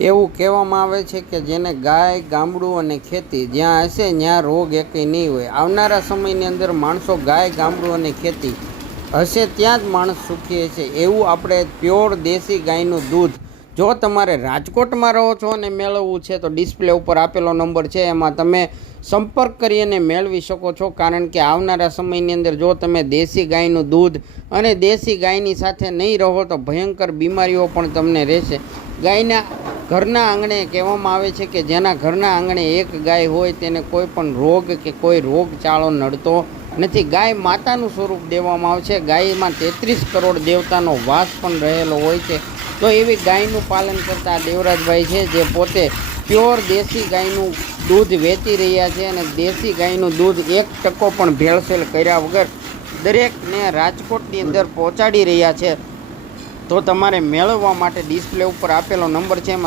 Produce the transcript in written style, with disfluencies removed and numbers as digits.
એવું કહેવામાં આવે છે કે જેને ગાય, ગામડું અને ખેતી જ્યાં હશે ત્યાં રોગ એકેય નહીં હોય. આવનારા સમયની અંદર માણસો ગાય, ગામડું અને ખેતી હશે ત્યાં જ માણસ સુખી હશે. એવું આપણે પ્યોર દેશી ગાયનું દૂધ જો તમારે રાજકોટમાં રહો છો અને મેળવવું છે તો ડિસ્પ્લે ઉપર આપેલો નંબર છે, એમાં તમે સંપર્ક કરી અને મેળવી શકો છો. કારણ કે આવનારા સમયની અંદર જો તમે દેશી ગાયનું દૂધ અને દેશી ગાયની સાથે નહીં રહો તો ભયંકર બીમારીઓ પણ તમને રહેશે. ગાયના ઘરના આંગણે કહેવામાં આવે છે કે જેના ઘરના આંગણે એક ગાય હોય તેને કોઈ પણ રોગ કે કોઈ રોગચાળો નડતો નથી. ગાય માતાનું સ્વરૂપ દેવામાં આવે છે. ગાયમાં 33 કરોડ દેવતાનો વાસ પણ રહેલો હોય છે. તો એવી ગાયનું પાલન કરતા દેવરાજભાઈ છે જે પોતે પ્યોર દેશી ગાયનું દૂધ વેચી રહ્યા છે અને દેશી ગાયનું દૂધ 1% પણ ભેળસેળ કર્યા વગર દરેકને રાજકોટની અંદર પહોંચાડી રહ્યા છે. તો તમારે મેળવવા માટે ડિસ્પ્લે ઉપર આપેલો નંબર છે, એમાં